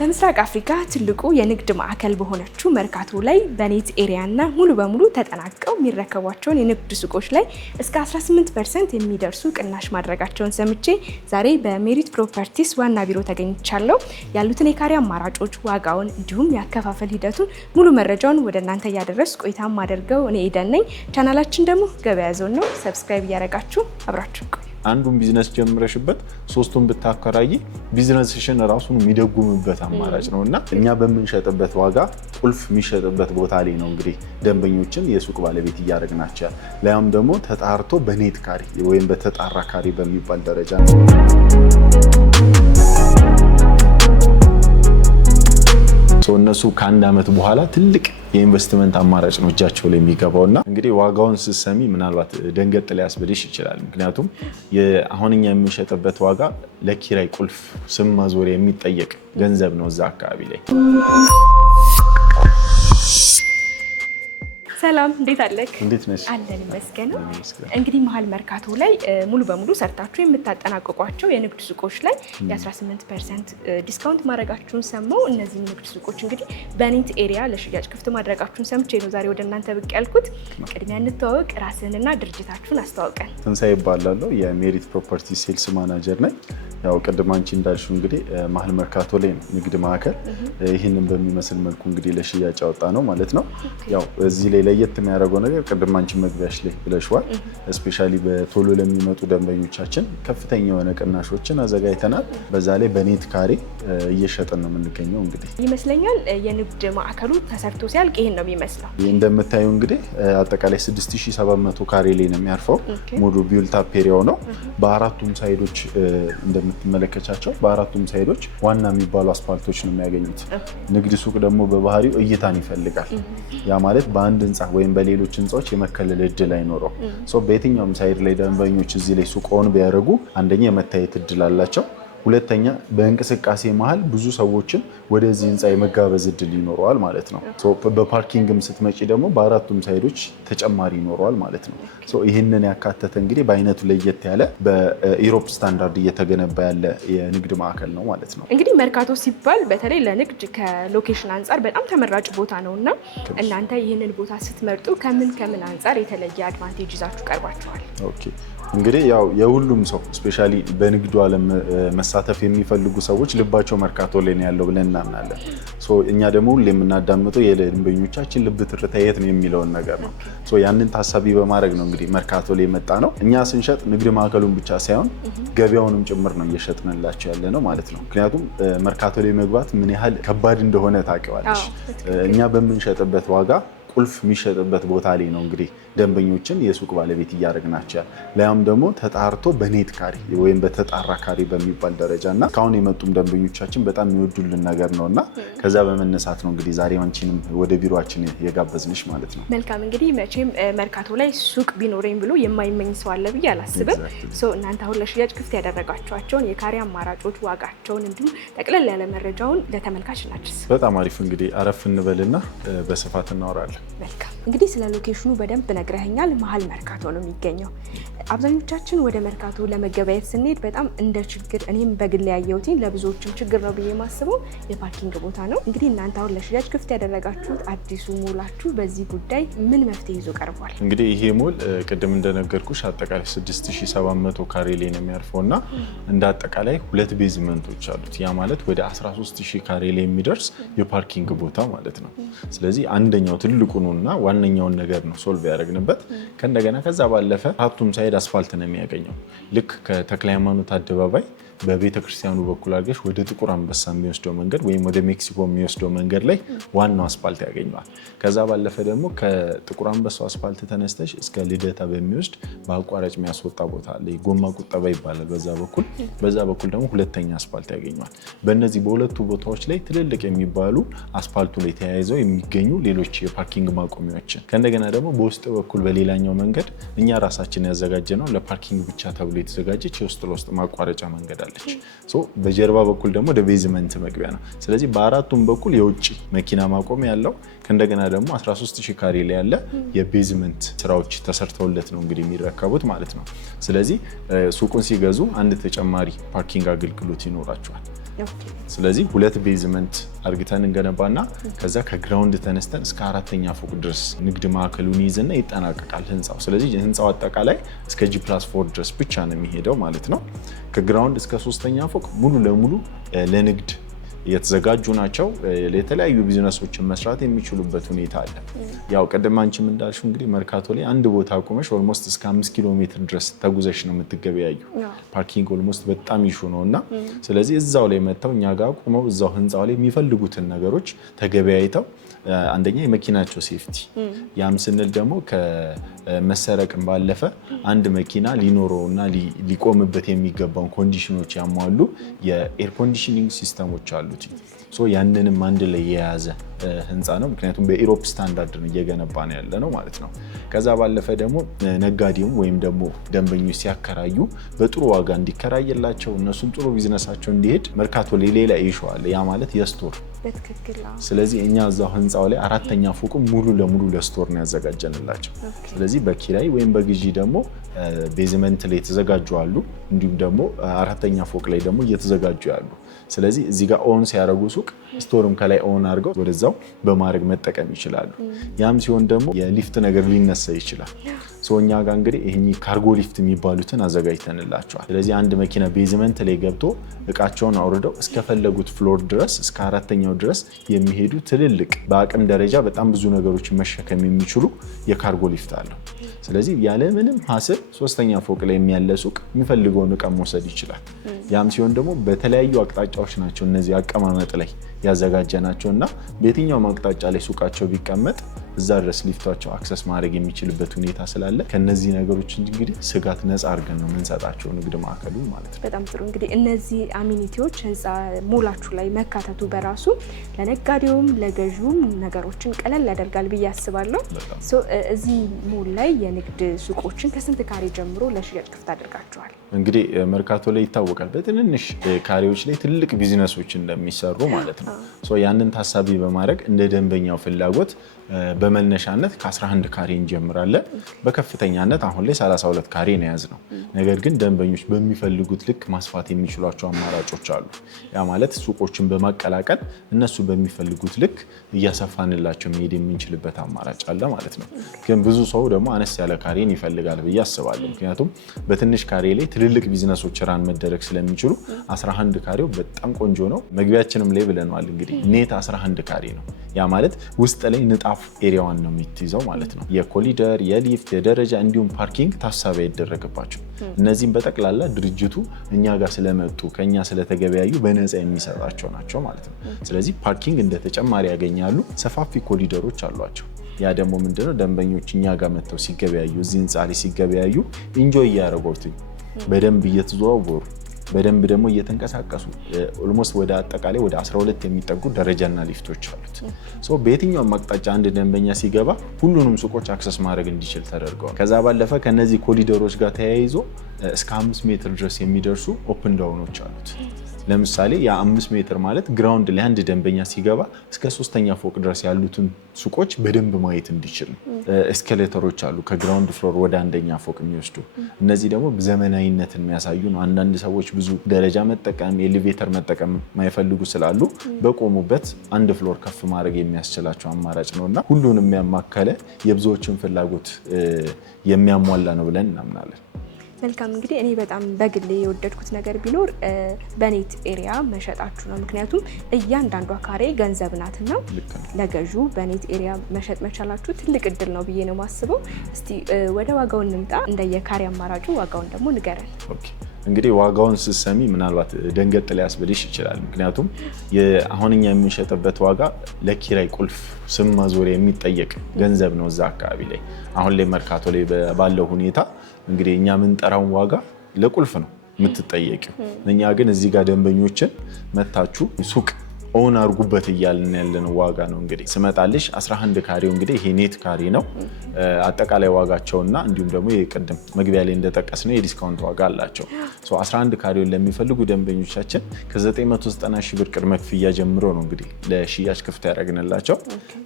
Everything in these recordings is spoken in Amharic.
በምስራቅ አፍሪካ ትልቁ የንግድ ማዕከል በሆነችው መርካቶ ላይ በኔት ኤሪያና ሙሉ በሙሉ ተጠናቀው የሚረከቧቸውን የንግድ ሱቆች ላይ እስከ 18% የሚደርሱ ቅናሽ ማድረጋቸውን ሰምቼ ዛሬ በሜሪት ፕሮፐርቲስ ዋና ቢሮ ተገኝቻለሁ። ያሉትን የካሬ አማራጮች፣ ዋጋውን እንዲሁም ያከፋፈል ሂደቱን ሙሉ መረጃውን ወደ እናንተ እያደረስኩ ቆይታ ማደርገው እኔ ኤደን ነኝ። ቻናላችን ደግሞ ገበያ ዞን ነው። ሰብስክራይብ እያደረጋችሁ አብራችሁ ቆዩ። አንዱን ቢዝነስ ጀምረሽበት ሶስቱን ብታከራይ ቢዝነስሽን ራሱን የሚደጉምበት አማራጭ ነውና እኛ በምንሸጥበት ዋጋ ቁልፍ የሚሸጥበት ቦታ ላይ ነው እንግዲህ ደንበኞችን የሱቅ ባለቤት እያደረግናቸው ላይም ደግሞ ተጣርቶ በኔት ካሬ ወይም በተጣራ ካሬ በሚባል ደረጃ ነው። እነሱ ከአንድ ዓመት በኋላ ትልቅ የኢንቨስትመንት አማራጭ ነው እጃቸው ላይ የሚገባውና እንግዲህ ዋጋውን ስትሰሚ ምናልባት ደንገጥ ሊያስብልሽ ይችላል። ምክንያቱም አሁን እኛ የምንሸጥበት ዋጋ ለኪራይ ቁልፍ ስም ማዞሪያ የሚጠየቅ ገንዘብ ነው እዛ አካባቢ ላይ። ሰላም፣ እንዴት አለክ? እንዴት ነሽ? አለን ይመስገን። እንግዲህ መሀል መርካቶ ላይ ሙሉ በሙሉ ሰርታችሁ የምታጠናቅቋቸው የንግድ ሱቆች ላይ የ18% ዲስካውንት ማድረጋችሁን ሰማው። እነዚህ ንግድ ሱቆች እንግዲህ በኔት ኤሪያ ለሽያጭ ክፍት ማድረጋችሁን ሰምቼ ነው ዛሬ ወደ እናንተ ብቅ ያልኩት። ቅድሚያ እንተዋወቅ፣ ራስህንና ድርጅታችሁን አስተዋውቀን። ትንሳኤ ይባላለሁ፣ የሜሪት ፕሮፐርቲ ሴልስ ማናጀር ነኝ። ያው ቅድም አንቺ እንዳልሽው እንግዲህ መሀል መርካቶ ላይ ነው ንግድ ማዕከል። ይህንን በሚመስል መልኩ እንግዲህ ለሽያጭ ያወጣ ነው ማለት ነው። ያው እዚህ ላይ ለየት የሚያደርገው ነገር ቅድም አንቺ መግቢያሽ ላይ ብለሽዋል። ስፔሻሊ በቶሎ ለሚመጡ ደንበኞቻችን ከፍተኛ የሆነ ቅናሾችን አዘጋጅተናል። በዛ ላይ በኔት ካሬ እየሸጥን ነው የምንገኘው። እንግዲህ ይመስለኛል የንግድ ማዕከሉ ተሰርቶ ሲያልቅ ይሄን ነው የሚመስለው። እንደምታዩ እንግዲህ አጠቃላይ 6700 ካሬ ላይ ነው የሚያርፈው። ሙሉ ቢውልት አፕ ኤሪያው ነው። በአራቱም ሳይዶች እንደምትመለከቻቸው በአራቱም ሳይዶች ዋና የሚባሉ አስፋልቶች ነው የሚያገኙት። ንግድ ሱቅ ደግሞ በባህሪው እይታን ይፈልጋል። ያ ማለት በአንድ ህንፃ ወይም በሌሎች ህንፃዎች የመከለል እድል አይኖረው። በየትኛውም ሳይድ ላይ ደንበኞች እዚህ ላይ ሱቆውን ቢያደርጉ አንደኛ የመታየት እድል አላቸው። ሁለተኛ በእንቅስቃሴ መሀል ብዙ ሰዎችን ወደዚህ ህንፃ የመጋበዝ እድል ይኖረዋል ማለት ነው። በፓርኪንግም ስትመጪ ደግሞ በአራቱም ሳይዶች ተጨማሪ ይኖረዋል ማለት ነው። ይህንን ያካተተ እንግዲህ በአይነቱ ለየት ያለ በኢሮፕ ስታንዳርድ እየተገነባ ያለ የንግድ ማዕከል ነው ማለት ነው። እንግዲህ መርካቶ ሲባል በተለይ ለንግድ ከሎኬሽን አንጻር በጣም ተመራጭ ቦታ ነው እና እናንተ ይህንን ቦታ ስትመርጡ ከምን አንጻር የተለየ አድቫንቴጅ ይዛችሁ ቀርባችኋል? ኦኬ እንግዲህ ያው የሁሉም ሰው ስፔሻሊ በንግዱ ዓለም መሳተፍ የሚፈልጉ ሰዎች ልባቸው መርካቶ ላይ ነው ያለው ብለን እናምናለን። እኛ ደግሞ ሁሌ የምናዳምጠው የደንበኞቻችን ልብ ትርታ የት ነው የሚለውን ነገር ነው። ያንን ታሳቢ በማድረግ ነው እንግዲህ መርካቶ ላይ የመጣ ነው። እኛ ስንሸጥ ንግድ ማዕከሉን ብቻ ሳይሆን ገበያውንም ጭምር ነው እየሸጥንላቸው ያለ ነው ማለት ነው። ምክንያቱም መርካቶ ላይ መግባት ምን ያህል ከባድ እንደሆነ ታውቂዋለሽ። እኛ በምንሸጥበት ዋጋ ቁልፍ የሚሸጥበት ቦታ ላይ ነው እንግዲህ ደንበኞችን የሱቅ ባለቤት እያደረግናቸው ላይም ደግሞ ተጣርቶ በኔት ካሬ ወይም በተጣራ ካሬ በሚባል ደረጃ እና ካሁን የመጡም ደንበኞቻችን በጣም የሚወዱልን ነገር ነውና ከዛ በመነሳት ነው እንግዲህ ዛሬ አንቺንም ወደ ቢሮአችን የጋበዝንሽ ማለት ነው። መልካም እንግዲህ መቼም መርካቶ ላይ ሱቅ ቢኖረኝ ብሎ የማይመኝ ሰው አለ ብዬ አላስብም። እናንተ አሁን ለሽያጭ ክፍት ያደረጋችኋቸውን የካሬ አማራጮች፣ ዋጋቸውን እንዲሁም ጠቅለል ያለ መረጃውን ለተመልካች እናድርስ። በጣም አሪፍ እንግዲህ አረፍ እንበልና በስፋት እናወራለን። መልካም እንግዲህ ስለ ሎኬሽኑ በደንብ ነግረኸኛል። መሀል መርካቶ ነው የሚገኘው። አብዛኞቻችን ወደ መርካቶ ለመገበያየት ስንሄድ በጣም እንደ ችግር እኔም በግል ያየሁትኝ ለብዙዎችም ችግር ነው ብዬ የማስበው የፓርኪንግ ቦታ ነው። እንግዲህ እናንተ አሁን ለሽያጭ ክፍት ያደረጋችሁት አዲሱ ሞላችሁ በዚህ ጉዳይ ምን መፍትሄ ይዞ ቀርቧል? እንግዲህ ይሄ ሞል ቅድም እንደነገርኩሽ አጠቃላይ 6700 ካሬ ላይ ነው የሚያርፈው እና እንደ አጠቃላይ 2 ቤዝመንቶች አሉት። ያ ማለት ወደ 13000 ካሬ ላይ የሚደርስ የፓርኪንግ ቦታ ማለት ነው። ስለዚህ አንደኛው ትልቁ ነውና ዋነኛውን ነገር ነው ሶልቭ ያደረግንበት። ከእንደገና ከዛ ባለፈ አራቱም ሳይድ አስፋልት ነው የሚያገኘው። ልክ ከተክለ ሃይማኖት አደባባይ በቤተክርስቲያኑ በኩል አድርገሽ ወደ ጥቁር አንበሳ የሚወስደው መንገድ ወይም ወደ ሜክሲኮ የሚወስደው መንገድ ላይ ዋናው አስፋልት ያገኘዋል። ከዛ ባለፈ ደግሞ ከጥቁር አንበሳው አስፋልት ተነስተሽ እስከ ልደታ በሚወስድ በአቋራጭ የሚያስወጣ ቦታ አለ። ጎማ ቁጠባ ይባላል። በዛ በኩል ደግሞ ሁለተኛ አስፋልት ያገኘዋል። በእነዚህ በሁለቱ ቦታዎች ላይ ትልልቅ የሚባሉ አስፋልቱ ላይ ተያይዘው የሚገኙ ሌሎች የፓርኪንግ ማቆሚያዎችን ከእንደገና ደግሞ በውስጥ በኩል በሌላኛው መንገድ እኛ ራሳችን ያዘጋጀ ነው ለፓርኪንግ ብቻ ተብሎ የተዘጋጀች የውስጥ ለውስጥ ማቋረጫ መንገድ አለ። በጀርባ በኩል ደግሞ ወደ ቤዝመንት መግቢያ ነው። ስለዚህ በአራቱም በኩል የውጭ መኪና ማቆሚያ ያለው ከእንደገና ደግሞ 13000 ካሬ ላይ ያለ የቤዝመንት ስራዎች ተሰርተውለት ነው እንግዲህ የሚረከቡት ማለት ነው። ስለዚህ ሱቁን ሲገዙ አንድ ተጨማሪ ፓርኪንግ አገልግሎት ይኖራቸዋል። ስለዚህ 2 ቤዝመንት አርግተን እንገነባና ከዛ ከግራውንድ ተነስተን እስከ 4ኛ ፎቅ ድረስ ንግድ ማዕከሉን ይይዝና ይጠናቀቃል ህንጻው። ስለዚህ ህንጻው አጠቃላይ እስከ G+4 ድረስ ብቻ ነው የሚሄደው ማለት ነው። ከግራውንድ እስከ 3ኛ ፎቅ ሙሉ ለሙሉ ለንግድ የተዘጋጁ ናቸው። ለተለያዩ ቢዝነሶችን መስራት የሚችሉበት ሁኔታ አለ። ያው ቀደም አንቺም እንዳልሽው እንግዲህ መርካቶ ላይ አንድ ቦታ አቁመሽ ኦልሞስት እስከ 5 ኪሎ ሜትር ድረስ ተጉዘሽ ነው የምትገበያዩ። ፓርኪንግ ኦልሞስት በጣም ይሹ ነውና ስለዚህ እዛው ላይ መጥተው እኛ ጋር አቁመው እዛው ህንጻው ላይ የሚፈልጉትን ነገሮች ተገበያይተው አንደኛ የመኪናቸው ሴፍቲ ያም ስንል ደግሞ ከመሰረቅም ባለፈ አንድ መኪና ሊኖረውና ሊቆምበት የሚገባውን ኮንዲሽኖች ያሟሉ የኤር ኮንዲሽኒንግ ሲስተሞች አሉት። ሶ ያንንም አንድ ላይ የያዘ ህንፃ ነው። ምክንያቱም በኢሮፕ ስታንዳርድ ነው እየገነባ ነው ያለ ነው ማለት ነው። ከዛ ባለፈ ደግሞ ነጋዴውም ወይም ደግሞ ደንበኞች ሲያከራዩ በጥሩ ዋጋ እንዲከራየላቸው እነሱም ጥሩ ቢዝነሳቸው እንዲሄድ መርካቶ ላይ ሌላ ኢሹ አለ። ያ ማለት የስቶር ስለዚህ እኛ እዛው ህንፃው ላይ 4ኛ ፎቁ ሙሉ ለሙሉ ለስቶር ነው ያዘጋጀንላቸው። ስለዚህ በኪራይ ወይም በግዢ ደግሞ ቤዝመንት ላይ የተዘጋጁ አሉ፣ እንዲሁም ደግሞ 4ኛ ፎቅ ላይ ደግሞ እየተዘጋጁ ያሉ። ስለዚህ እዚህ ጋር ኦን ሲያደርጉ ሱቅ ስቶርም ከላይ ኦን አድርገው ወደዛው በማድረግ መጠቀም ይችላሉ። ያም ሲሆን ደግሞ የሊፍት ነገር ሊነሳ ይችላል። እኛ ጋር እንግዲህ ይሄ ካርጎ ሊፍት የሚባሉትን አዘጋጅተንላቸዋል። ስለዚህ አንድ መኪና ቤዝመንት ላይ ገብቶ እቃቸውን አውርደው እስከፈለጉት ፍሎር ድረስ እስከ 4ኛው ድረስ የሚሄዱ ትልልቅ በአቅም ደረጃ በጣም ብዙ ነገሮችን መሸከም የሚችሉ የካርጎ ሊፍት አለው። ስለዚህ ያለምንም ሀስል 3ኛ ፎቅ ላይ ያለ ሱቅ የሚፈልገውን እቃ መውሰድ ይችላል። ያም ሲሆን ደግሞ በተለያዩ አቅጣጫዎች ናቸው እነዚህ አቀማመጥ ላይ ያዘጋጀናቸው እና በየትኛውም አቅጣጫ ላይ ሱቃቸው ቢቀመጥ እዛ ድረስ ሊፍቷቸው አክሰስ ማድረግ የሚችልበት ሁኔታ ስላለ ከነዚህ ነገሮች እንግዲህ ስጋት ነፃ አድርገን ነው የምንሰጣቸው ንግድ ማዕከሉ ማለት ነው። በጣም ጥሩ። እንግዲህ እነዚህ አሚኒቲዎች ህንፃ ሞላችሁ ላይ መካተቱ በራሱ ለነጋዴውም ለገዢውም ነገሮችን ቀለል ያደርጋል ብዬ አስባለሁ። እዚህ ሞል ላይ የንግድ ሱቆችን ከስንት ካሬ ጀምሮ ለሽያጭ ክፍት አድርጋችኋል? እንግዲህ መርካቶ ላይ ይታወቃል በትንንሽ ካሬዎች ላይ ትልቅ ቢዝነሶች እንደሚሰሩ ማለት ነው። ያንን ታሳቢ በማድረግ እንደ ደንበኛው ፍላጎት በመነሻነት ከ11 ካሬ እንጀምራለን። በከፍተኛነት አሁን ላይ 32 ካሬ ነው የያዝነው። ነገር ግን ደንበኞች በሚፈልጉት ልክ ማስፋት የሚችሏቸው አማራጮች አሉ። ያ ማለት ሱቆችን በማቀላቀል እነሱ በሚፈልጉት ልክ እያሰፋንላቸው መሄድ የምንችልበት አማራጭ አለ ማለት ነው። ግን ብዙ ሰው ደግሞ አነስ ያለ ካሬን ይፈልጋል ብዬ አስባለሁ። ምክንያቱም በትንሽ ካሬ ላይ ትልልቅ ቢዝነሶች ራን መደረግ ስለሚችሉ 11 ካሬው በጣም ቆንጆ ነው። መግቢያችንም ላይ ብለናል እንግዲህ ኔት 11 ካሬ ነው። ያ ማለት ውስጥ ላይ ንጣፍ ኤሪያዋን ነው የምትይዘው ማለት ነው። የኮሊደር፣ የሊፍት፣ የደረጃ እንዲሁም ፓርኪንግ ታሳቢ አይደረግባቸው። እነዚህም በጠቅላላ ድርጅቱ እኛ ጋር ስለመጡ ከኛ ስለተገበያዩ በነፃ የሚሰጣቸው ናቸው ማለት ነው። ስለዚህ ፓርኪንግ እንደ ተጨማሪ ያገኛሉ። ሰፋፊ ኮሊደሮች አሏቸው። ያ ደግሞ ምንድነው ደንበኞች እኛ ጋር መጥተው ሲገበያዩ እዚህ ህንፃ ላይ ሲገበያዩ ኢንጆይ እያደረጉት በደንብ እየተዘዋወሩ በደንብ ደግሞ እየተንቀሳቀሱ ኦልሞስት ወደ አጠቃላይ ወደ 12 የሚጠጉ ደረጃና ሊፍቶች አሉት። በየትኛውም አቅጣጫ አንድ ደንበኛ ሲገባ ሁሉንም ሱቆች አክሰስ ማድረግ እንዲችል ተደርገዋል። ከዛ ባለፈ ከነዚህ ኮሊደሮች ጋር ተያይዞ እስከ 5 ሜትር ድረስ የሚደርሱ ኦፕን ዳውኖች አሉት። ለምሳሌ የ5 ሜትር ማለት ግራውንድ ላይ አንድ ደንበኛ ሲገባ እስከ 3ኛ ፎቅ ድረስ ያሉትን ሱቆች በደንብ ማየት እንዲችል ነው። ኤስኬሌተሮች አሉ ከግራውንድ ፍሎር ወደ 1ኛ ፎቅ የሚወስዱ። እነዚህ ደግሞ ዘመናዊነትን የሚያሳዩ ነው። አንዳንድ ሰዎች ብዙ ደረጃ መጠቀም ኤሌቬተር መጠቀም የማይፈልጉ ስላሉ በቆሙበት አንድ ፍሎር ከፍ ማድረግ የሚያስችላቸው አማራጭ ነው እና ሁሉንም ያማከለ የብዙዎችን ፍላጎት የሚያሟላ ነው ብለን እናምናለን። መልካም። እንግዲህ እኔ በጣም በግሌ የወደድኩት ነገር ቢኖር በኔት ኤሪያ መሸጣችሁ ነው። ምክንያቱም እያንዳንዷ ካሬ ገንዘብ ናትና ለገዢው በኔት ኤሪያ መሸጥ መቻላችሁ ትልቅ እድል ነው ብዬ ነው የማስበው። እስቲ ወደ ዋጋው እንምጣ። እንደየካሬ አማራጩ ዋጋውን ደግሞ ንገረን። እንግዲህ ዋጋውን ስትሰሚ ምናልባት ደንገጥ ሊያስብልሽ ይችላል። ምክንያቱም አሁን እኛ የምንሸጥበት ዋጋ ለኪራይ ቁልፍ ስም ማዞሪያ የሚጠየቅ ገንዘብ ነው። እዛ አካባቢ ላይ አሁን ላይ መርካቶ ላይ ባለው ሁኔታ እንግዲህ እኛ የምንጠራውን ዋጋ ለቁልፍ ነው የምትጠየቂው። እኛ ግን እዚህ ጋር ደንበኞችን መታችሁ ሱቅ ኦን አርጉበት እያልን ያለነው ዋጋ ነው። እንግዲህ ስመጣልሽ 11 ካሬው እንግዲህ ይሄ ኔት ካሬ ነው። አጠቃላይ ዋጋቸውና እንዲሁም ደግሞ የቅድም መግቢያ ላይ እንደጠቀስነው የዲስካውንት ዋጋ አላቸው። 11 ካሬውን ለሚፈልጉ ደንበኞቻችን ከ990 ሺህ ብር ቅድመ ክፍያ ጀምሮ ነው እንግዲህ ለሽያጭ ክፍት ያደረግንላቸው።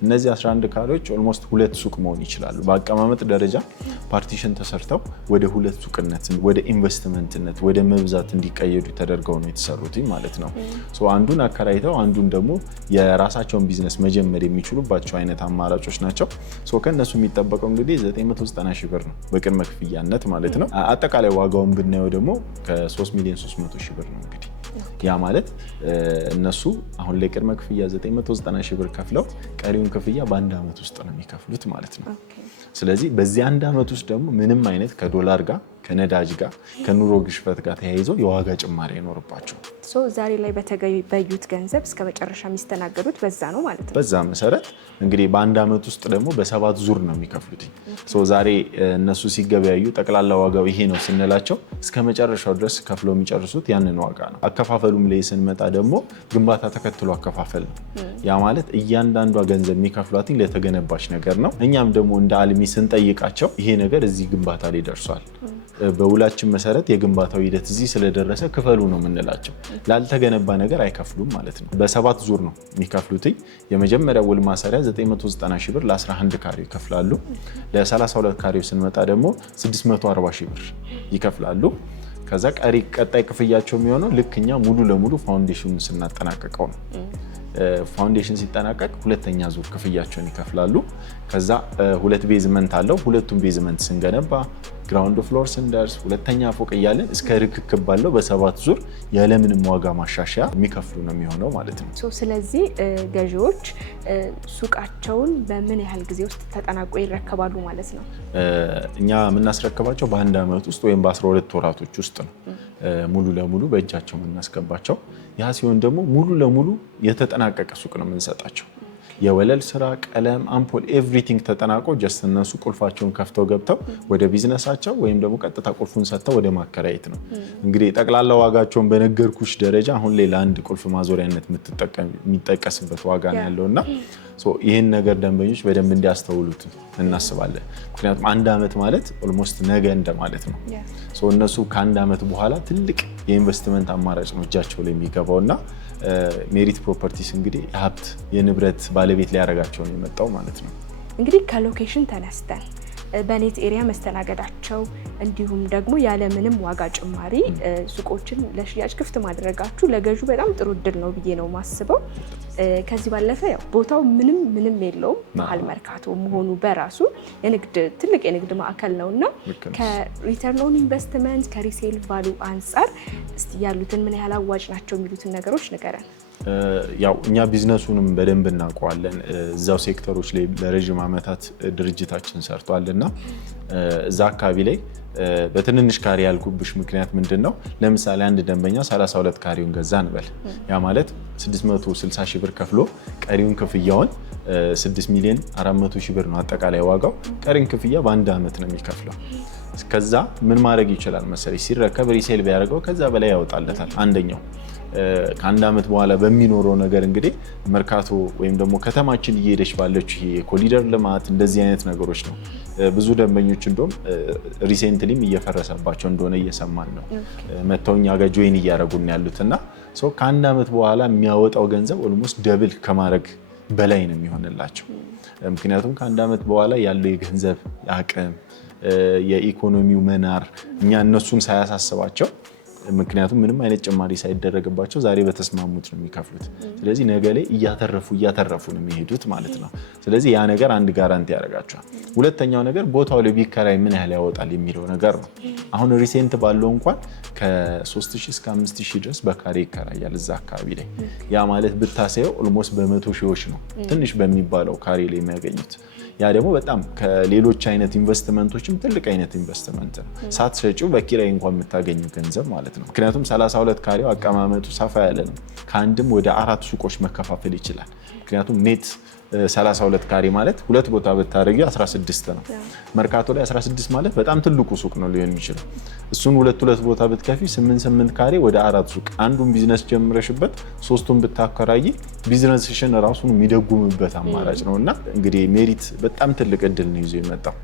እነዚህ 11 ካሬዎች ኦልሞስት 2 ሱቅ መሆን ይችላሉ። በአቀማመጥ ደረጃ ፓርቲሽን ተሰርተው ወደ 2 ሱቅነት፣ ወደ ኢንቨስትመንትነት፣ ወደ መብዛት እንዲቀየዱ ተደርገው ነው የተሰሩት ማለት ነው። አንዱን አከራይተው አንዱን ደግሞ የራሳቸውን ቢዝነስ መጀመር የሚችሉባቸው አይነት አማራጮች ናቸው። ከነሱ የሚጠበቀው እንግዲህ 990 ሺህ ብር ነው በቅድመ ክፍያነት ማለት ነው። አጠቃላይ ዋጋውን ብናየው ደግሞ ከ3 ሚሊዮን 300 ሺህ ብር ነው እንግዲህ ያ ማለት እነሱ አሁን ላይ ቅድመ ክፍያ 990 ሺህ ብር ከፍለው ቀሪውን ክፍያ በአንድ ዓመት ውስጥ ነው የሚከፍሉት ማለት ነው። ስለዚህ በዚህ አንድ ዓመት ውስጥ ደግሞ ምንም አይነት ከዶላር ጋር ከነዳጅ ጋር ከኑሮ ግሽበት ጋር ተያይዞ የዋጋ ጭማሪ አይኖርባቸው። ዛሬ ላይ በተገበዩት ገንዘብ እስከ መጨረሻ የሚስተናገዱት በዛ ነው ማለት ነው። በዛ መሰረት እንግዲህ በአንድ ዓመት ውስጥ ደግሞ በ7 ዙር ነው የሚከፍሉት። ዛሬ እነሱ ሲገበያዩ ጠቅላላ ዋጋው ይሄ ነው ስንላቸው እስከ መጨረሻው ድረስ ከፍለው የሚጨርሱት ያንን ዋጋ ነው። አከፋፈሉም ላይ ስንመጣ ደግሞ ግንባታ ተከትሎ አከፋፈል ነው። ያ ማለት እያንዳንዷ ገንዘብ የሚከፍሏትኝ ለተገነባች ነገር ነው። እኛም ደግሞ እንደ አልሚ ስንጠይቃቸው ይሄ ነገር እዚህ ግንባታ ላይ ደርሷል፣ በውላችን መሰረት የግንባታው ሂደት እዚህ ስለደረሰ ክፈሉ ነው የምንላቸው። ላልተገነባ ነገር አይከፍሉም ማለት ነው። በ7 ዙር ነው የሚከፍሉትኝ። የመጀመሪያው ውል ማሰሪያ 990 ሺህ ብር ለ11 ካሬው ይከፍላሉ። ለ32 ካሬው ስንመጣ ደግሞ 640 ሺህ ብር ይከፍላሉ። ከዛ ቀጣይ ክፍያቸው የሚሆነው ልክኛ ሙሉ ለሙሉ ፋውንዴሽኑን ስናጠናቀቀው ነው። ፋውንዴሽን ሲጠናቀቅ ሁለተኛ ዙር ክፍያቸውን ይከፍላሉ። ከዛ 2 ቤዝመንት አለው። ሁለቱም ቤዝመንት ስንገነባ ግራውንድ ፍሎር ስንደርስ ሁለተኛ ፎቅ እያለን እስከ ርክክብ ባለው በ7 ዙር ያለምንም ዋጋ ማሻሻያ የሚከፍሉ ነው የሚሆነው ማለት ነው። ስለዚህ ገዢዎች ሱቃቸውን በምን ያህል ጊዜ ውስጥ ተጠናቆ ይረከባሉ ማለት ነው? እኛ የምናስረክባቸው በአንድ ዓመት ውስጥ ወይም በ12 ወራቶች ውስጥ ነው ሙሉ ለሙሉ በእጃቸው የምናስገባቸው። ያ ሲሆን ደግሞ ሙሉ ለሙሉ የተጠናቀቀ ሱቅ ነው የምንሰጣቸው። የወለል ስራ፣ ቀለም፣ አምፖል ኤቭሪቲንግ ተጠናቆ ጀስት እነሱ ቁልፋቸውን ከፍተው ገብተው ወደ ቢዝነሳቸው ወይም ደግሞ ቀጥታ ቁልፉን ሰጥተው ወደ ማከራየት ነው። እንግዲህ ጠቅላላ ዋጋቸውን በነገርኩሽ ደረጃ አሁን ላይ ለአንድ ቁልፍ ማዞሪያነት የሚጠቀስበት ዋጋ ነው ያለው እና ይህን ነገር ደንበኞች በደንብ እንዲያስተውሉት እናስባለን። ምክንያቱም አንድ ዓመት ማለት ኦልሞስት ነገ እንደማለት ነው። እነሱ ከአንድ ዓመት በኋላ ትልቅ የኢንቨስትመንት አማራጭ ነው እጃቸው ላይ የሚገባው እና ሜሪት ፕሮፐርቲስ እንግዲህ የሀብት የንብረት ባለቤት ሊያደርጋቸው ነው የመጣው ማለት ነው። እንግዲህ ከሎኬሽን ተነስተን በኔት ኤሪያ መስተናገዳቸው እንዲሁም ደግሞ ያለምንም ዋጋ ጭማሪ ሱቆችን ለሽያጭ ክፍት ማድረጋችሁ ለገዢው በጣም ጥሩ እድል ነው ብዬ ነው ማስበው። ከዚህ ባለፈ ያው ቦታው ምንም የለውም፣ መሀል መርካቶ መሆኑ በራሱ ትልቅ የንግድ ማዕከል ነውና ከሪተርን ኦን ኢንቨስትመንት ከሪሴል ቫሉ አንጻር እስቲ ያሉትን ምን ያህል አዋጭ ናቸው የሚሉትን ነገሮች ንገረን። ያው እኛ ቢዝነሱንም በደንብ እናውቀዋለን። እዛው ሴክተሮች ላይ ለረጅም ዓመታት ድርጅታችን ሰርቷል እና እዛ አካባቢ ላይ በትንንሽ ካሬ ያልኩብሽ ምክንያት ምንድን ነው? ለምሳሌ አንድ ደንበኛ 32 ካሬውን ገዛ እንበል። ያ ማለት 660 ሺህ ብር ከፍሎ ቀሪውን ክፍያውን 6 ሚሊዮን 400 ሺህ ብር ነው አጠቃላይ ዋጋው። ቀሪውን ክፍያ በአንድ ዓመት ነው የሚከፍለው። ከዛ ምን ማድረግ ይችላል መሰለኝ? ሲረከብ ሪሴል ቢያደርገው ከዛ በላይ ያወጣለታል። አንደኛው ከአንድ ዓመት በኋላ በሚኖረው ነገር እንግዲህ መርካቶ ወይም ደግሞ ከተማችን እየሄደች ባለችው የኮሊደር ልማት እንደዚህ አይነት ነገሮች ነው ብዙ ደንበኞች እንደውም ሪሴንትሊም እየፈረሰባቸው እንደሆነ እየሰማን ነው። መተው እኛ ጋር ጆይን እያደረጉን ያሉት እና ከአንድ ዓመት በኋላ የሚያወጣው ገንዘብ ኦልሞስት ደብል ከማድረግ በላይ ነው የሚሆንላቸው። ምክንያቱም ከአንድ ዓመት በኋላ ያለው የገንዘብ አቅም የኢኮኖሚው መናር እኛ እነሱን ሳያሳስባቸው ምክንያቱም ምንም አይነት ጭማሪ ሳይደረግባቸው ዛሬ በተስማሙት ነው የሚከፍሉት። ስለዚህ ነገ ላይ እያተረፉ ነው የሚሄዱት ማለት ነው። ስለዚህ ያ ነገር አንድ ጋራንቲ ያደርጋቸዋል። ሁለተኛው ነገር ቦታው ላይ ቢከራይ ምን ያህል ያወጣል የሚለው ነገር ነው። አሁን ሪሴንት ባለው እንኳን ከ3000 እስከ 5000 ድረስ በካሬ ይከራያል እዛ አካባቢ ላይ። ያ ማለት ብታሳየው ኦልሞስት በመቶ ሺዎች ነው ትንሽ በሚባለው ካሬ ላይ የሚያገኙት። ያ ደግሞ በጣም ከሌሎች አይነት ኢንቨስትመንቶችም ትልቅ አይነት ኢንቨስትመንት ነው። ሳትሸጪው በኪራይ እንኳን የምታገኘው ገንዘብ ማለት ነው። ምክንያቱም 32 ካሬው አቀማመጡ ሰፋ ያለ ነው። ከአንድም ወደ 4 ሱቆች መከፋፈል ይችላል። ምክንያቱም ኔት 32 ካሬ ማለት ሁለት ቦታ ብታደርጊው 16 ነው። መርካቶ ላይ 16 ማለት በጣም ትልቁ ሱቅ ነው ሊሆን የሚችለው። እሱን ሁለት ቦታ ብትከፊ 8 ካሬ ወደ 4 ሱቅ፣ አንዱን ቢዝነስ ጀምረሽበት ሶስቱን ብታከራይ ቢዝነስሽን ራሱን የሚደጉምበት አማራጭ ነው እና እንግዲህ ሜሪት በጣም ትልቅ እድል ነው ይዞ የመጣው።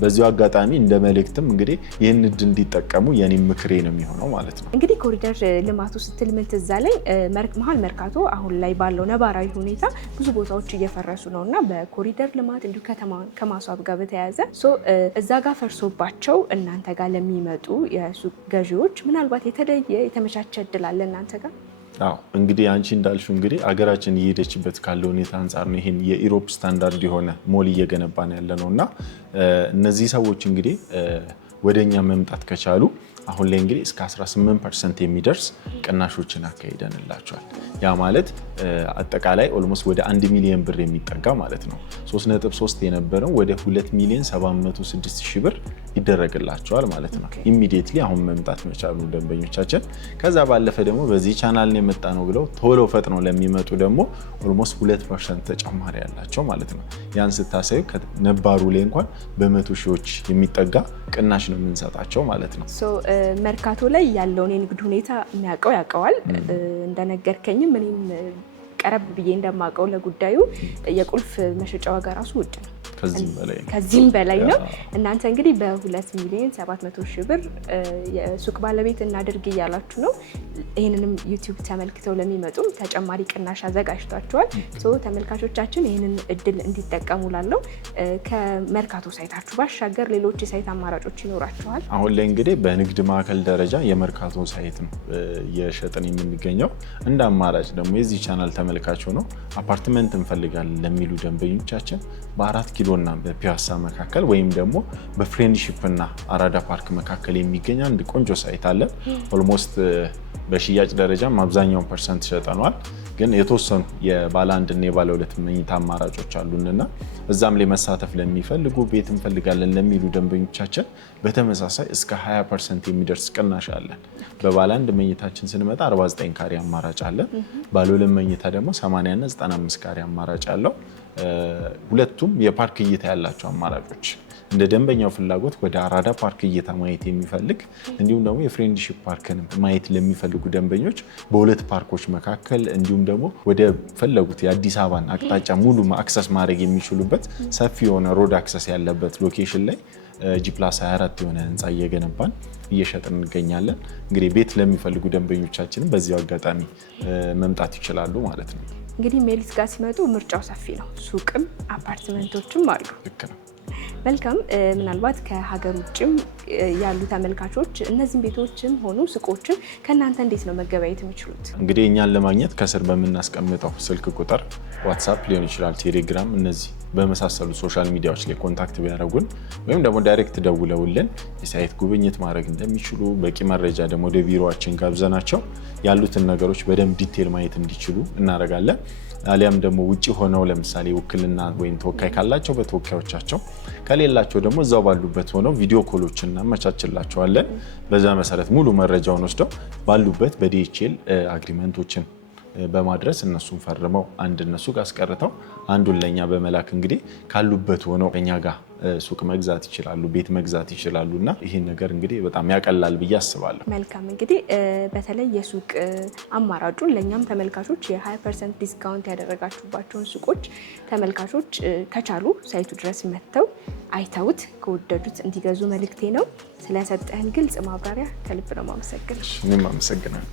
በዚሁ አጋጣሚ እንደ መልእክትም እንግዲህ ይህን እድል እንዲጠቀሙ የኔም ምክሬ ነው የሚሆነው ማለት ነው። እንግዲህ ኮሪደር ልማቱ ስትል ምን ትዝ አለኝ፣ መሀል መርካቶ አሁን ላይ ባለው ነባራዊ ሁኔታ ብዙ ቦታዎች እየፈረሱ ነው እና በኮሪደር ልማት እንዲሁ ከተማ ከማስዋብ ጋር በተያያዘ እዛ ጋር ፈርሶባቸው እናንተ ጋር ለሚመጡ የሱቅ ገዢዎች ምናልባት የተለየ የተመቻቸ እድል አለ እናንተ ጋር? አዎ እንግዲህ አንቺ እንዳልሽው እንግዲህ አገራችን እየሄደችበት ካለው ሁኔታ አንጻር ነው ይሄን የኢሮፕ ስታንዳርድ የሆነ ሞል እየገነባን ያለ ነው እና እነዚህ ሰዎች እንግዲህ ወደኛ መምጣት ከቻሉ አሁን ላይ እንግዲህ እስከ 18% የሚደርስ ቅናሾችን አካሂደንላቸዋል። ያ ማለት አጠቃላይ ኦልሞስት ወደ 1 ሚሊዮን ብር የሚጠጋ ማለት ነው። 3.3 የነበረው ወደ 2,706,000 ብር ይደረግላቸዋል ማለት ነው። ኢሚዲየትሊ አሁን መምጣት መቻሉ ደንበኞቻችን። ከዛ ባለፈ ደግሞ በዚህ ቻናል ነው የመጣ ነው ብለው ቶሎ ፈጥነው ለሚመጡ ደግሞ ኦልሞስት 2% ተጨማሪ ያላቸው ማለት ነው። ያን ስታሳዩ ከነባሩ ላይ እንኳን በመቶ ሺዎች የሚጠጋ ቅናሽ ነው የምንሰጣቸው ማለት ነው። መርካቶ ላይ ያለውን የንግድ ሁኔታ የሚያውቀው ያውቀዋል። እንደነገርከኝም እኔም ቀረብ ብዬ እንደማውቀው ለጉዳዩ የቁልፍ መሸጫ ዋጋ ራሱ ውድ ነው፣ ከዚህም በላይ ነው። እናንተ እንግዲህ በ2,700,000 ብር የሱቅ ባለቤት እናድርግ እያላችሁ ነው። ይህንንም ዩቲዩብ ተመልክተው ለሚመጡም ተጨማሪ ቅናሽ አዘጋጅቷቸዋል። ተመልካቾቻችን ይህንን እድል እንዲጠቀሙ ላለው ከመርካቶ ሳይታችሁ ባሻገር ሌሎች የሳይት አማራጮች ይኖራቸዋል። አሁን ላይ እንግዲህ በንግድ ማዕከል ደረጃ የመርካቶ ሳይት ነው እየሸጥን የምንገኘው። እንደ አማራጭ ደግሞ የዚህ ቻናል ተመልካች ሆነው አፓርትመንት እንፈልጋለን ለሚሉ ደንበኞቻችን በ4 ኪሎ እና በፒያሳ መካከል ወይም ደግሞ በፍሬንድሺፕ እና አራዳ ፓርክ መካከል የሚገኝ አንድ ቆንጆ ሳይት አለ። ኦልሞስት በሽያጭ ደረጃ አብዛኛውን ፐርሰንት ሸጠኗል። ግን የተወሰኑ የባለ 1 እና የባለ 2 መኝታ አማራጮች አሉንና እዛም ላይ መሳተፍ ለሚፈልጉ ቤት እንፈልጋለን ለሚሉ ደንበኞቻችን በተመሳሳይ እስከ 20% የሚደርስ ቅናሽ አለን። በባለ 1 መኝታችን ስንመጣ 49 ካሬ አማራጭ አለ። ባለ 2 መኝታ ደግሞ 80 እና 95 ካሬ አማራጭ አለው። ሁለቱም የፓርክ እይታ ያላቸው አማራጮች እንደ ደንበኛው ፍላጎት ወደ አራዳ ፓርክ እይታ ማየት የሚፈልግ እንዲሁም ደግሞ የፍሬንድሺፕ ፓርክን ማየት ለሚፈልጉ ደንበኞች በሁለት ፓርኮች መካከል እንዲሁም ደግሞ ወደ ፈለጉት የአዲስ አበባን አቅጣጫ ሙሉ አክሰስ ማድረግ የሚችሉበት ሰፊ የሆነ ሮድ አክሰስ ያለበት ሎኬሽን ላይ G+24 የሆነ ህንፃ እየገነባን እየሸጥን እንገኛለን። እንግዲህ ቤት ለሚፈልጉ ደንበኞቻችንም በዚሁ አጋጣሚ መምጣት ይችላሉ ማለት ነው። እንግዲህ ሜሊት ጋር ሲመጡ ምርጫው ሰፊ ነው። ሱቅም አፓርትመንቶችም አሉ። ልክ ነው። መልካም። ምናልባት ከሀገር ውጭም ያሉ ተመልካቾች እነዚህን ቤቶችም ሆኑ ሱቆችን ከእናንተ እንዴት ነው መገበያየት የሚችሉት? እንግዲህ እኛን ለማግኘት ከስር በምናስቀምጠው ስልክ ቁጥር ዋትሳፕ ሊሆን ይችላል፣ ቴሌግራም፣ እነዚህ በመሳሰሉ ሶሻል ሚዲያዎች ላይ ኮንታክት ቢያደርጉን ወይም ደግሞ ዳይሬክት ደውለውልን የሳይት ጉብኝት ማድረግ እንደሚችሉ በቂ መረጃ ደግሞ ወደ ቢሮአችን ጋብዘናቸው ያሉትን ነገሮች በደንብ ዲቴል ማየት እንዲችሉ እናደርጋለን። አሊያም ደግሞ ውጪ ሆነው ለምሳሌ ውክልና ወይም ተወካይ ካላቸው በተወካዮቻቸው ከሌላቸው ደግሞ እዛው ባሉበት ሆነው ቪዲዮ ኮሎችን እናመቻችላቸዋለን። በዛ መሰረት ሙሉ መረጃውን ወስደው ባሉበት በዲኤችኤል አግሪመንቶችን በማድረስ እነሱን ፈርመው አንድ እነሱ ጋር አስቀርተው አንዱን ለኛ በመላክ እንግዲህ ካሉበት ሆነው ከኛ ጋር ሱቅ መግዛት ይችላሉ፣ ቤት መግዛት ይችላሉ እና ይህን ነገር እንግዲህ በጣም ያቀላል ብዬ አስባለሁ። መልካም። እንግዲህ በተለይ የሱቅ አማራጩን ለእኛም ተመልካቾች የ20% ዲስካውንት ያደረጋችሁባቸውን ሱቆች ተመልካቾች ከቻሉ ሳይቱ ድረስ መጥተው አይተውት ከወደዱት እንዲገዙ መልእክቴ ነው። ስለሰጠህን ግልጽ ማብራሪያ ከልብ ነው የማመሰግነው። እኔም አመሰግናለሁ።